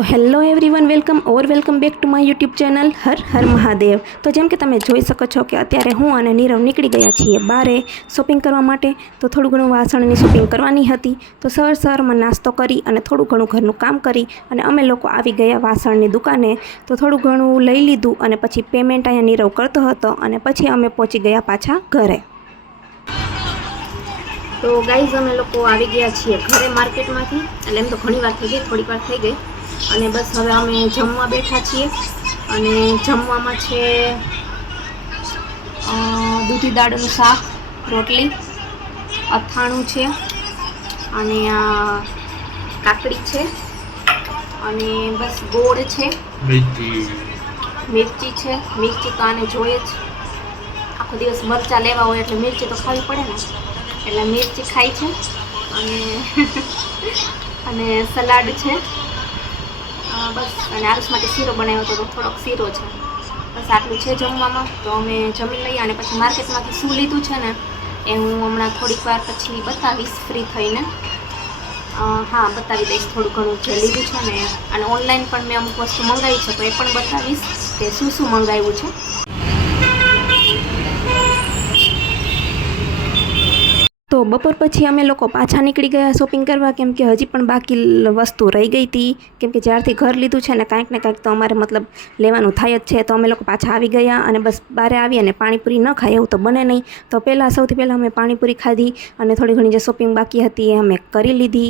तो hello everyone welcome back to my YouTube channel हर हर महादेव। तो जेम के तमे जोई सको छो कि अत्यारे हूँ अने नीरव निकળી ગયા છીએ બારે શોપિંગ કરવા માટે। તો થોડું ઘણું વાસણની શોપિંગ કરવાની હતી, તો સવારમાં નાસ્તો કરી અને થોડું ઘણું ઘરનું કામ કરી અને અમે લોકો આવી ગયા વાસણની દુકાને। તો થોડું ઘણું લઈ લીધું અને પછી પેમેન્ટ અહીંયા નીરવ કરતો હતો અને પછી અમે પહોંચી ગયા પાછા ઘરે। तो गाइज अमे लोग आई गया छे घरे मार्केट में थी, एम तो घनी वार थी गई, थोड़ी वार थी गई अने बस हवे अमे जमवा बैठा छीए। अने जमवामां छे दूधी दाळनुं शाक, रोटली, अथाणुं छे अने काकड़ी छे अने बस गोळ छे, मिर्ची छे। मिर्ची तो आने जोईए ज, आखो दिवस मरचा लेवा होय एटले मिर्ची तो खावी पड़े ने, એટલે મિર્ચી ખાઈ છે અને સલાડ છે બસ। અને આરુષ માટે શીરો બનાવ્યો હતો, તો થોડોક શીરો છે બસ, આટલું છે જમવામાં। તો અમે જમી લઈએ અને પછી માર્કેટમાંથી શું લીધું છે ને એ હું હમણાં થોડીક વાર પછી બતાવીશ ફ્રી થઈને। હા બતાવી દઈશ થોડું ઘણું જે લીધું છે ને। અને ઓનલાઈન પણ મેં અમુક વસ્તુ મંગાવી છે, તો એ પણ બતાવીશ કે શું શું મંગાવ્યું છે। तो बपोर पछी अमे लोग पाछा निकली गया शॉपिंग करवा, केम के हजी पण बाकी वस्तु रही गई थी, केम के ज्यारथी घर लीधुं छे ने कांईक ने कांईक तो अमारे मतलब लेवानुं थाय ज छे। तो अमे लोग पाछा आवी गया अने बस बारे आवी अने पाणीपुरी न खाय एवुं तो बने नहीं। तो सौथी पहेला अमे पाणीपुरी खाधी अने थोड़ी घणी जे शॉपिंग बाकी हती ए अमे करी लीधी।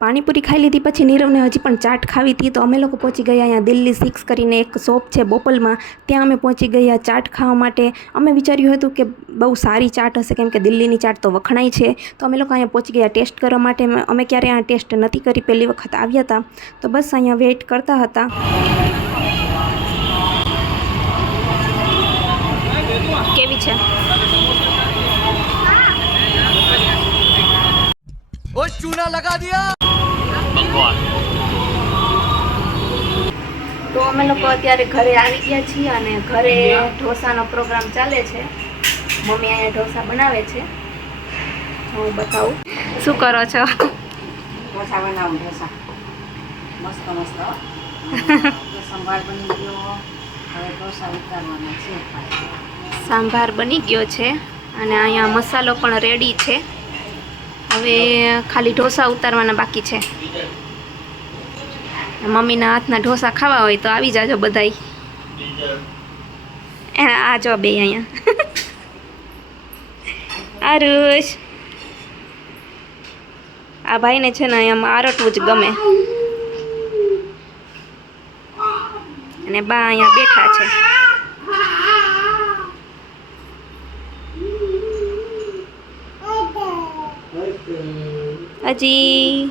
पाणीपुरी खाई लीधी पछी नीरव ने हजी पण चाट खावी थी, तो अमे लोग पहुंची गया अहींया दिल्ली 6 करीने एक शॉप छे बोपल में, त्यां अमे पहुंची गया चाट खावा माटे। अमे विचार्युं हतुं के बहु सारी चाट हशे, केम के दिल्लीनी चाट तो वखणाई छे। तो अमे लोग अहींया पहुंची गया टेस्ट करवा माटे। अमे क्यारे आ टेस्ट नथी करी, पहेली वखत आव्या हता, तो बस अहींया वेट करता हता। केवी छे? ओ चूना लगा दिया। तो अमे लोग अत्यारे घरे आवी गया छीए अने घरे ढोसानो प्रोग्राम चाले छे। मम्मी अहींया ढोसा बनावे छे, હું બતાવું શું કરો છો? ઢોસા બનાવું, ઢોસા મસ્ત મસ્ત સંભાર બની ગયો, હવે ઢોસા ઉતારવાના છે। સાંભાર બની ગયો છે અને અહીંયા મસાલો પણ રેડી છે, હવે ખાલી ઢોસા ઉતારવાના બાકી છે। મમ્મીના હાથના ઢોસા ખાવા હોય તો આવી જાજો બધાય। આ જો બે અહીંયા આરુષ, આ ભાઈને છે ને અહીંયા આરટવું જ ગમે અને બા અહીંયા બેઠા છે। હજી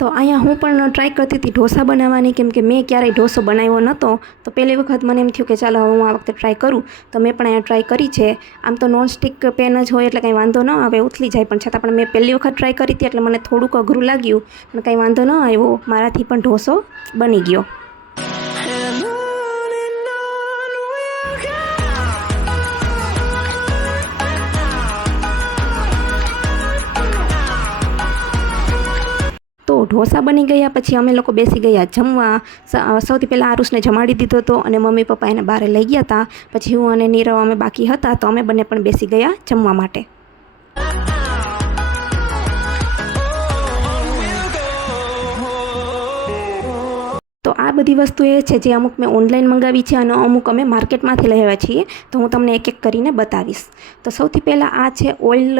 तो अहींया हूँ पण ट्राय करती थी ढोसा बनाववानी, केम के मैं क्यारेय ढोसो बनाव्यो नहोतो। तो पहली वखत मने एम थयुं के चालो हूँ आ वखते ट्राय करूँ, तो मैं पण अहींया ट्राय करी छे। आम तो नॉनस्टिक पेन ज होय एटले कंई वांधो न आवे, उथली जाय, पण छतां पण मैं पहली वखत ट्राय करी थी एटले मने थोडुंक अघरूं लाग्युं, पण कंई वांधो न आव्यो, माराथी पण ढोसो बनी गयो। तो ढोसा बनी गया पछी अमे लोग बेसी गया जमवा। सौथी पहला आरुषने जमाड़ी दीधो तो अने मम्मी पप्पा एने बारे लई गया था। पछी हूँ अने नीरव अमे बाकी हता, तो अमे बने पण बेसी गया जमवा माटे। तो आ बधी वस्तु ए छे जे अमुक मैं ऑनलाइन मंगावी छे अने अमुक अमे मार्केटमांथी लई आव्या छीए। तो हूँ तमने एक एक करीने बतावीश। तो सौथी पहला आ छे ऑइल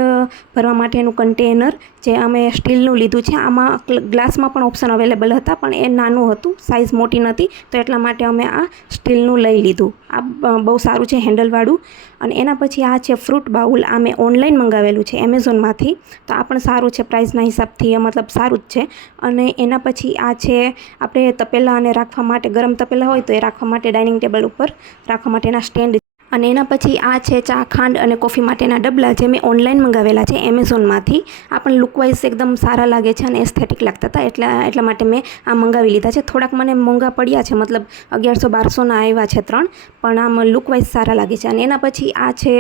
भरवा माटेनुं कंटेनर, जे अमे स्टीलनुं लीधुं छे। आमां ग्लासमां पण ऑप्शन अवेलेबल हता, पण ए नानुं हतुं, साइज मोटी नहोती, तो एटला माटे अमे आ स्टीलनुं लई लीधुं। आ बहु सारुं छे, हेन्डलवाळुं। अने एना पछी आ छे फ्रूट बाउल, आ मैं ऑनलाइन मंगावेलुं छे एमेझोनमांथी। तो आ पण सारुं छे, प्राइसना हिसाबथी मतलब सारुं ज छे। अने एना पछी आ छे आपणे तपेला આને રાખવા માટે ગરમ તપેલા હોય તો એ રાખવા માટે ડાઇનિંગ ટેબલ ઉપર રાખવા માટેના સ્ટેન્ડ. અને એના પછી આ છે ચા, ખાંડ અને કોફી માટેના ડબલા, જે મેં ઓનલાઈન મંગાવેલા છે એમેઝોનમાંથી. આ પણ લુકવાઇઝ એકદમ સારા લાગે છે અને એસ્થેટિક લાગતા હતા, એટલા માટે મેં આ મંગાવી લીધા છે. થોડાક મને મોંઘા પડ્યા છે, મતલબ 1100-1200ના આવ્યા છે 3, પણ આમ લુકવાઇઝ સારા લાગે છે. અને એના પછી આ છે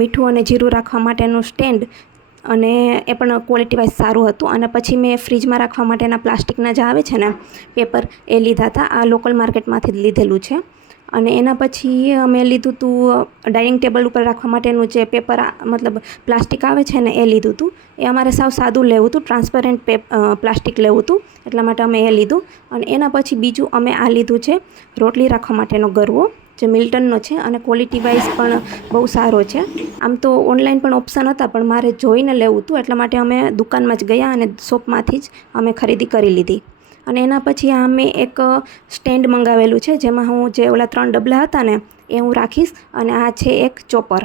મીઠું અને જીરું રાખવા માટેનું સ્ટેન્ડ, અને એ પણ ક્વોલિટી વાઇઝ સારું હતું. અને પછી મેં ફ્રીજમાં રાખવા માટેના પ્લાસ્ટિકના જે આવે છે ને પેપર, એ લીધા હતા. આ લોકલ માર્કેટમાંથી જ લીધેલું છે. અને એના પછી મેં લીધું હતું ડાઇનિંગ ટેબલ ઉપર રાખવા માટેનું જે પેપર, મતલબ પ્લાસ્ટિક આવે છે ને, એ લીધું હતું. એ અમારે સાવ સાદું લેવું હતું, ટ્રાન્સપરન્ટ પ્લાસ્ટિક લેવું હતું, એટલા માટે અમે એ લીધું. અને એના પછી બીજું અમે આ લીધું છે રોટલી રાખવા માટેનો ગરવો, જે મિલ્ટનનો છે અને ક્વોલિટી વાઇઝ પણ બહુ સારો છે. આમ તો ઓનલાઈન પણ ઓપ્શન હતા, પણ મારે જોઈને લેવું હતું, એટલા માટે અમે દુકાનમાં જ ગયા અને શોપમાંથી જ અમે ખરીદી કરી લીધી. અને એના પછી આ મેં એક સ્ટેન્ડ મંગાવેલું છે, જેમાં હું જે ઓલા 3 ડબલા હતા ને એ હું રાખીશ. અને આ છે એક ચોપર.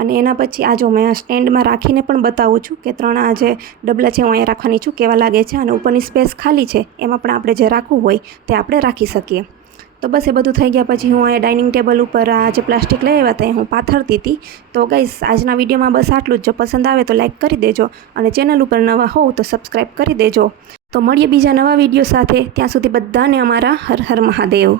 અને એના પછી આ જો મેં સ્ટેન્ડમાં રાખીને પણ બતાવું છું કે 3 આ જે ડબલા છે હું અહીંયા રાખવાની છું, કેવા લાગે છે. અને ઉપરની સ્પેસ ખાલી છે, એમાં પણ આપણે જે રાખવું હોય તે આપણે રાખી શકીએ. તો બસ એ બધું થઈ ગયા પછી હું અહીંયા ડાઇનિંગ ટેબલ ઉપર આ જે પ્લાસ્ટિક લઈ આવ્યા હતા એ હું પાથરતી હતી. તો ગાઈસ, આજના વિડીયોમાં બસ આટલું જ. જો પસંદ આવે તો લાઇક કરી દેજો, અને ચેનલ ઉપર નવા હોવ તો સબસ્ક્રાઈબ કરી દેજો. તો મળીએ બીજા નવા વિડીયો સાથે. ત્યાં સુધી બધાને અમારા હર હર મહાદેવ.